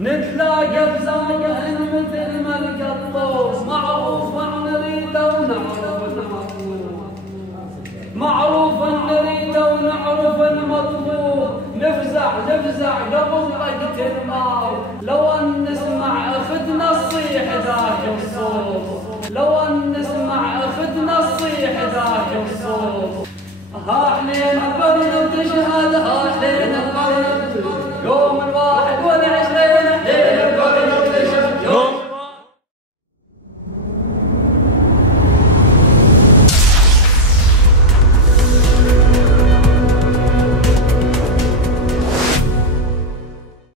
نتلاقى بزمن مثل ما القطوف، معروف نريده ونعرف المطلوب، معروف نريده ونعرف المطلوب. نفزع قبل وقت الماء، لو ان نسمع اخدنا الصيح ذاك الصوت، لو ان نسمع اخدنا الصيح ذاك الصوت. ها علينا برنا بتشهد، ها علينا